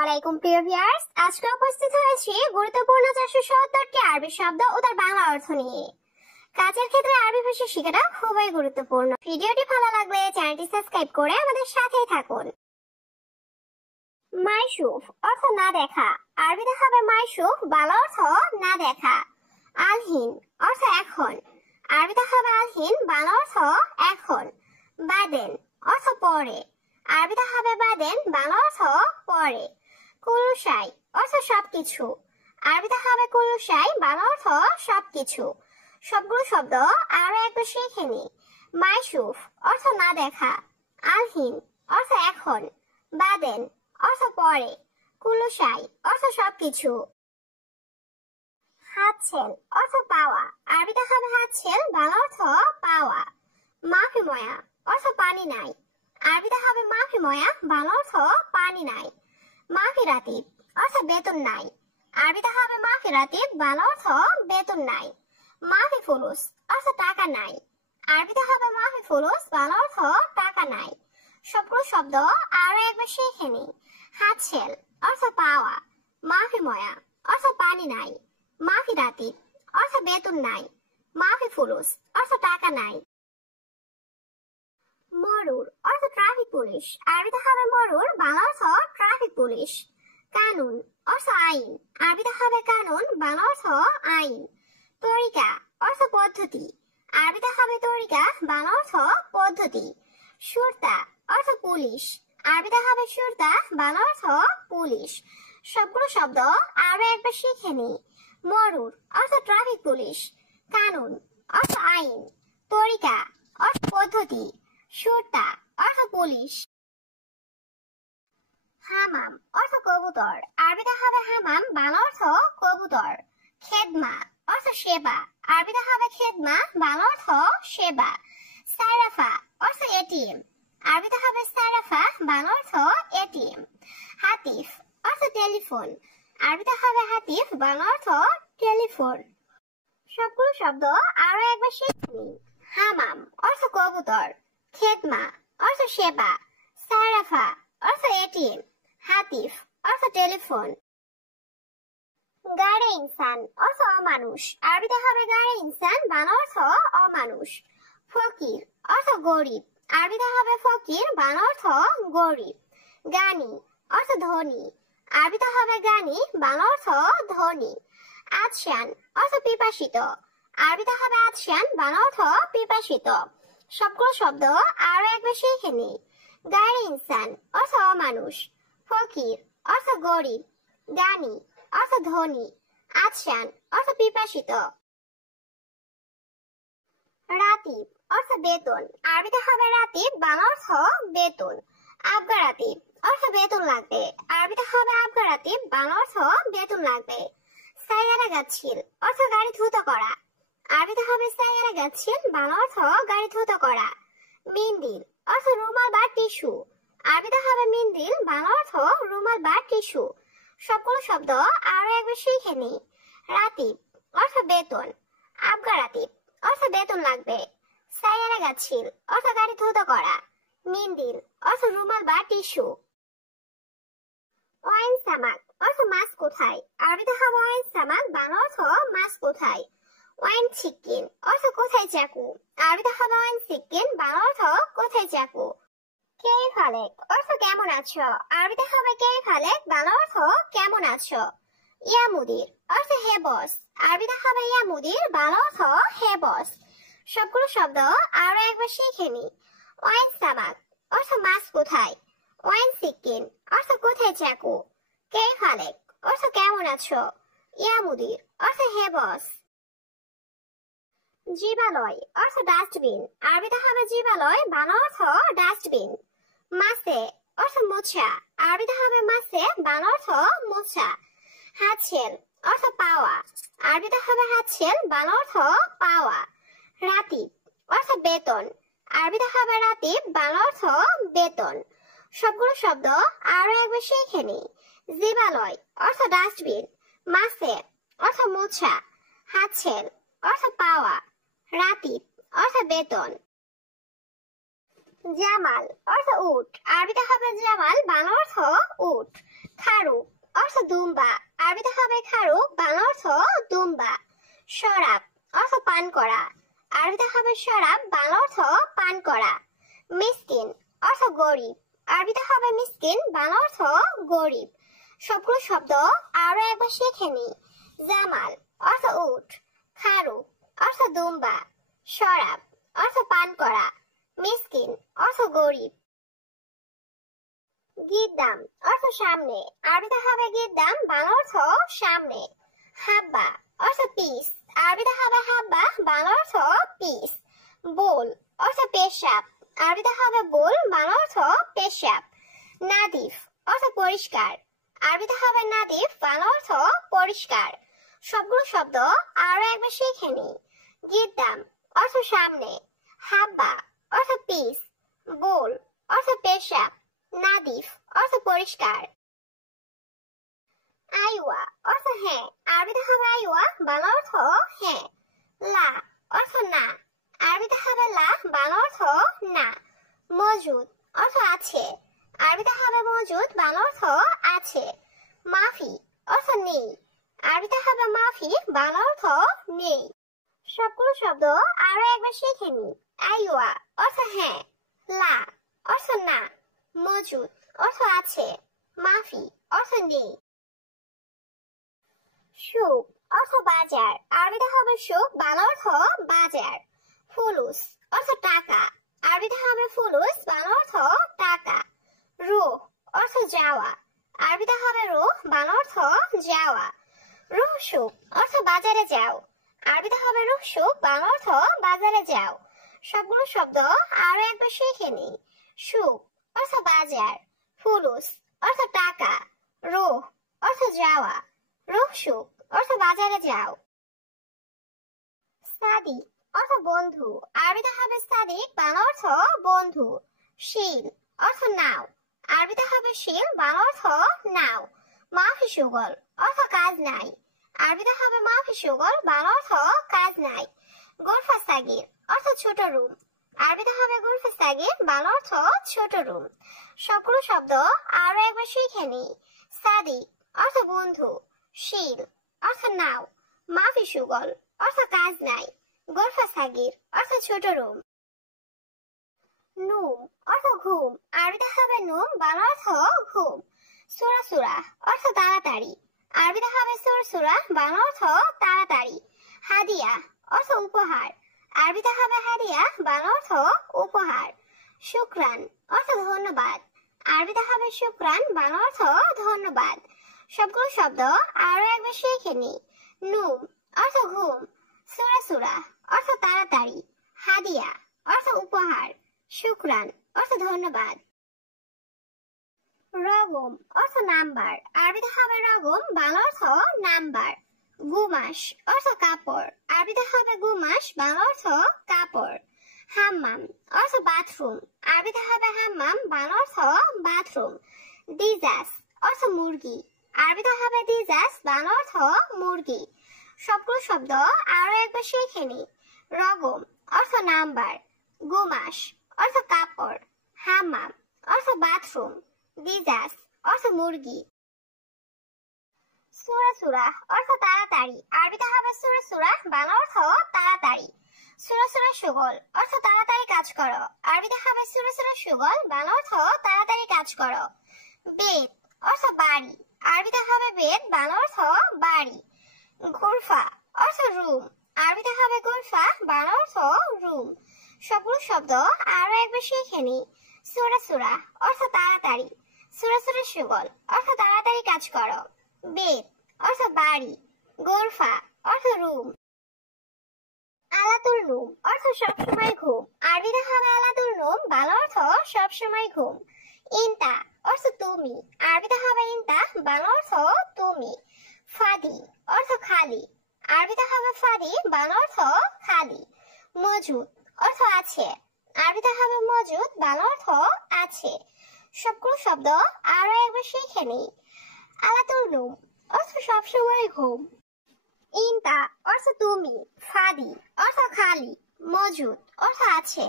আলাইকুম প্রিয় ভিউয়ার্স, আজকে উপস্থিত হয়েছি গুরুত্বপূর্ণ 470টি আরবি শব্দ ও তার বাংলা অর্থ নিয়ে। কাজের ক্ষেত্রে আরবি ভাষা শেখাটা খুবই গুরুত্বপূর্ণ। ভিডিওটি ভালো লাগলে চ্যানেলটি সাবস্ক্রাইব করে আমাদের সাথেই থাকুন। মাইশুফ অর্থ না দেখা, আরবিতে হবে মাইশুফ, বাংলা অর্থ না দেখা। আলহিন অর্থ এখন, আরবিতে হবে আলহিন, বাংলা অর্থ এখন। বাদেন অর্থ পরে, আরবিতে হবে বাদেন, বাংলা অর্থ পরে। কুলুশাই অর্থ সবকিছু, আরবিতে হবে কুলুশাই, বাংলা অর্থ সবকিছু। সবগুলো শব্দ আরো একবার শিখে নি। মাইশুফ অর্থ না দেখা, আলহিন অর্থ এখন, বাদেন অর্থ পরে, কুলুশাই অর্থ সবকিছু। হাতছেল অর্থ পাওয়া, আরবিতে হবে হাতছেল, বাংলা অর্থ পাওয়া। মাফি ময়া অর্থ পানি নাই, আরবিতে হবে মাফি ময়া, বাংলা অর্থ পানি নাই। মাফি রাতিব অর্থ বেতন নাই, আরবিতে হবে মাফি রাতিব, বাংলা অর্থ বেতন নাই। মাফি ফুলুস অর্থ টাকা নাই, আরবিতে হবে মাফি ফুলুস, বাংলা অর্থ টাকা নাই। সবগুলো শব্দ আরো একবার শিখে নি। হাতছেল অর্থ পাওয়া, মাফি ময়া অর্থ পানি নাই, মাফি রাতিব অর্থ বেতন নাই, মাফি ফুলুস অর্থ টাকা নাই। মরুর অর্থ ট্রাফিক পুলিশ, আরবিতে হবে মরুর, বাংলা অর্থ ট্রাফিক পুলিশ। কানুন অর্থ আইন, আরবিতে হবে কানুন, বাংলা অর্থ আইন। তরিকা অর্থ পদ্ধতি, আরবিতে হবে তরিকা, বাংলা অর্থ পদ্ধতি। সুরতা অর্থ পুলিশ, আরবিতে হবে সুরতা, বাংলা অর্থ পুলিশ। সবগুলো শব্দ আরো একবার শিখে নি। মরুর অর্থ ট্রাফিক পুলিশ, কানুন অর্থ আইন, তরিকা অর্থ পদ্ধতি, সুরতা অর্থ পুলিশ। হামাম অর্থ কবুতর, আরবিতে হবে হামাম, বাংলা অর্থ কবুতর। খেদমা অর্থ সেবা, আরবিতে হবে খেদমা, বাংলা অর্থ সেবা। সাইরাফা অর্থ এটিএম, আরবিতে হবে সাইরাফা, বাংলা অর্থ এটিএম। হাতিফ অর্থ টেলিফোন, আরবিতে হবে হাতিফ, বাংলা অর্থ টেলিফোন। সবগুলো শব্দ আরো একবার শিখে নিন। হামাম অর্থ কবুতর, খেদমা অর্থ সেবা, সাইরাফা অর্থ এটিএম, হাতিফ অর্থ টেলিফোন। গাড়ে ইনসান অর্থ অমানুষ, আরবিতে হবে গাড়ে ইনসান, বাংলা অর্থ অমানুষ। ফকির অর্থ গরিব, আরবিতে হবে ফকির, বাংলা অর্থ গরিব। গানি অর্থ ধনী, আরবিতে হবে গানি, বাংলা অর্থ ধনী। আদশান অর্থ পিপাসিত, আরবিতে হবে আদশান, বাংলা অর্থ পিপাসিত। সবগুলো শব্দ আরো একবার শিখে নি। গাড়ে ইনসান অর্থ অমানুষ, ফকির অর্থ গরিব, গানি অর্থ ধনী, আদশান অর্থ পিপাসিত। রাতিব অর্থ বেতন, আরবিতে হবে রাতিব, বাংলা অর্থ বেতন। আবগা রাতিব অর্থ বেতন লাগবে, আরবিতে হবে আবগা রাতিব, বাংলা অর্থ বেতন লাগবে। সাইয়ারা গাচ্ছিল অর্থ গাড়ি ধুত করা, আরবিতে হবে সাইয়ারা গাচ্ছিল, বাংলা অর্থ গাড়ি ধুত করা। মিন্দিল অর্থ রুমাল বা টিস্যু, আরবিতে হবে মিন্দিল, বাংলা অর্থ রুমাল বা টিস্যু। সবগুলো শব্দ আরো একবার শিখে নি। রাতিব অর্থ বেতন, আবগা রাতিব অর্থ বেতন লাগবে, সাইয়ারা গাচ্ছিল অর্থ গাড়ি ধুত করা, মিন্দিল অর্থ রুমাল বা টিস্যু। ওয়াইন সামাক অর্থ মাছ কোথায়, আরবিতে হবে ওয়াইন সামাক, বাংলা অর্থ মাছ কোথায়। ওয়াইন চিকেন অর্থ কোথায় চাকু, আরবিতে হবে ওয়াইন চিকেন, বাংলা অর্থ কোথায় চাকু। কেইফ আলেক অর্থ কেমন আছো, আরবিতে হবে কেইফ আলেক, বাংলা অর্থ কেমন আছো। ইয়া মুদির অর্থ হে বস, আরবিতে হবে ইয়া মুদির, বাংলা অর্থ হে বস। সবগুলো শব্দ আরো একবার শিখে নি। ওয়াইন সামাক অর্থ মাছ কোথায়, ওয়াইন চিকেন অর্থ কোথায় চাকু, কেইফ আলেক অর্থ কেমন আছো, ইয়া মুদির অর্থ হে বস। জীবালয় অর্থ ডাস্টবিন, আরবিতে হবে জীবালয়, বাংলা অর্থ ডাস্টবিন। মাসে অর্থ মোছা, আরবিতে হবে মাসে, বাংলা অর্থ মোছা। হাতছেল অর্থ পাওয়া, আরবিতে হবে হাতছেল, বাংলা অর্থ পাওয়া। রাতিব অর্থ বেতন, আরবিতে হবে রাতিব, বাংলা অর্থ বেতন। সবগুলো শব্দ আরো একবার শিখে নি। জীবালয় অর্থ ডাস্টবিন, মাসে অর্থ মোছা, হাতছেল অর্থ পাওয়া, রাতিব অর্থ বেতন। জামাল অর্থ উট, আরবিতে হবে জামাল, বাংলা অর্থ উট। খারুক অর্থ দুম্বা, আরবিতে হবে খারুক, বাংলা অর্থ দুম্বা। শরাব অর্থ পান করা, আরবিতে হবে শরাব, বাংলা অর্থ পান করা। মিসকিন অর্থ গরিব, আরবিতে হবে মিসকিন, বাংলা অর্থ গরিব। সবগুলো শব্দ আরো একবার শিখে নি। জামাল অর্থ উট, খারুক অর্থ দুম্বা, শরাব অর্থ পান করা, মিসকিন অর্থ গরিব। গিদ্দাম অর্থ সামনে, আরবিতে হবে গিদ্দাম, বাংলা অর্থ সামনে। হাব্বা অর্থ পিস, আরবিতে হবে হাব্বা, বাংলা অর্থ পিস। বোল অর্থ পেশাব, আরবিতে হবে বোল, বাংলা অর্থ পেশাব। নাদিফ অর্থ পরিষ্কার, আরবিতে হবে নাদিফ, বাংলা অর্থ পরিষ্কার। সবগুলো শব্দ আরো একবার শিখে নি। গিদ্দাম অর্থ সামনে, হাব্বা অর্থ পিস, বোল অর্থ পেশাব, নাদিফ অর্থ পরিষ্কার। আইওয়া অর্থ হ্যাঁ, আরবিতে হবে আইওয়া, বাংলা অর্থ হ্যাঁ। লা অর্থ না, আরবিতে হবে লা, বাংলা অর্থ না। মজুদ অর্থ আছে, আরবিতে হবে মজুদ, বাংলা অর্থ আছে। মাফি অর্থ নেই, আরবিতে হবে মাফি, বাংলা অর্থ নেই। সবগুলো শব্দ আরো একবার শিখে নি। আইওয়া অর্থ হ্যাঁ, লা অর্থ না, মজুদ অর্থ আছে, মাফি অর্থ নেই। সুক অর্থ বাজার, আরবিতে হবে সুক, বাংলা অর্থ বাজার। ফুলুস অর্থ টাকা, আরবিতে হবে ফুলুস, বাংলা অর্থ টাকা। রুহ অর্থ যাওয়া, আরবিতে হবে রুহ, বাংলা অর্থ যাওয়া। রুহ সুক অর্থ বাজারে যাও, আরবিতে হবে রুহ সুক, বাংলা অর্থ বাজারে যাও। সবগুলো শব্দ আরো একবার শিখে নি। সুক অর্থ বাজার, ফুলুস অর্থ টাকা, রুহ অর্থ যাওয়া, রুহ সুক অর্থ বাজারে যাও। সাদিক অর্থ বন্ধু, আরবিতে হবে সাদিক, বাংলা অর্থ বন্ধু। শিল অর্থ নাও, আরবিতে হবে শিল, বাংলা অর্থ নাও। মাফি সুগল অর্থ কাজ নাই, আরবিতে হবে মাফি সুগল, বাংলা অর্থ কাজ নাই। গোরফা সাগির অর্থ ছোট রুম, আরবিতে হবে গোরফা সাগির, বাংলা অর্থ ছোট রুম। সবগুলো শব্দ আরো একবার শিখে নি। সাদিক অর্থ বন্ধু, শিল অর্থ নাও, মাফি সুগল অর্থ কাজ নাই, গোরফা সাগির অর্থ ছোট রুম। নুম অর্থ ঘুম, আরবিতে হবে নুম, বাংলা অর্থ ঘুম। সুরাসুরা অর্থ তাড়াতাড়ি, আরবিতে হবে সুরসুরা, বাংলা অর্থ তাড়াতাড়ি। হাদিয়া অর্থ উপহার, আরবিতে হবে হাদিয়া, বাংলা অর্থ উপহার। শুকরান অর্থ ধন্যবাদ, আরবিতে হবে শুকরান, বাংলা অর্থ ধন্যবাদ। সবগুলো শব্দ আরো একবার শিখে নি। নুম অর্থ ঘুম, সুরাসুরা অর্থ তাড়াতাড়ি, হাদিয়া অর্থ উপহার, শুকরান অর্থ ধন্যবাদ। রগম অর্থ নাম্বার, আরবিতে হবে রগম, বাংলা অর্থ নাম্বার। গুমাস অর্থ কাপড়, আরবিতে হবে গুমাস, বাংলা অর্থ কাপড়। হাম্মাম অর্থ বাথরুম, আরবিতে হবে হাম্মাম, বাংলা অর্থ বাথরুম। দিজাস অর্থ মুরগি, আরবিতে হবে দিজাস, বাংলা অর্থ মুরগি। সবগুলো শব্দ আরো একবার শিখে নি। রগম অর্থ নাম্বার, গুমাস অর্থ কাপড়, হাম্মাম অর্থ বাথরুম, দিজাস অর্থ মুরগি। সুরাসুরা অর্থ তাড়াতাড়ি, আরবিতে হবে সুরাসুরা, বাংলা অর্থ তাড়াতাড়ি। সুরাসুরা সুগল অর্থ তাড়াতাড়ি কাজ করো, আরবিতে হবে সুরাসুরা সুগল, বাংলা অর্থ তাড়াতাড়ি কাজ করো। বেত অর্থ বাড়ি, আরবিতে হবে বেত, বাংলা অর্থ বাড়ি। গুরফা অর্থ রুম, আরবিতে হবে গুরফা, বাংলা অর্থ রুম। সবগুলো শব্দ আরো একবার শিখে নি। সুরাসুরা অর্থ তাড়াতাড়ি, সুরাসুরা সুগল অর্থ তাড়াতাড়ি কাজ করো। বেত অর্থ বাড়ি, গোরফা অর্থ রুম। আলাতুল নুম অর্থ সবসময় ঘুম, আরবিতে হবে আলাতুল নুম, বাংলা অর্থ সবসময় ঘুম। ইনতা অর্থ তুমি, আরবিতে হবে ইনতা, বাংলা অর্থ তুমি। ফাদি অর্থ খালি, আরবিতে হবে ফাদি, বাংলা অর্থ খালি। মজুদ অর্থ আছে, আরবিতে হবে মজুদ, বাংলা অর্থ আছে। সবগুলো শব্দ আরো একবার শিখে নি। আলাতুল নুম অর্থ সবসময় ঘুম। ইনতা অর্থ তুমি, ফাদি অর্থ খালি, মজুদ অর্থ আছে।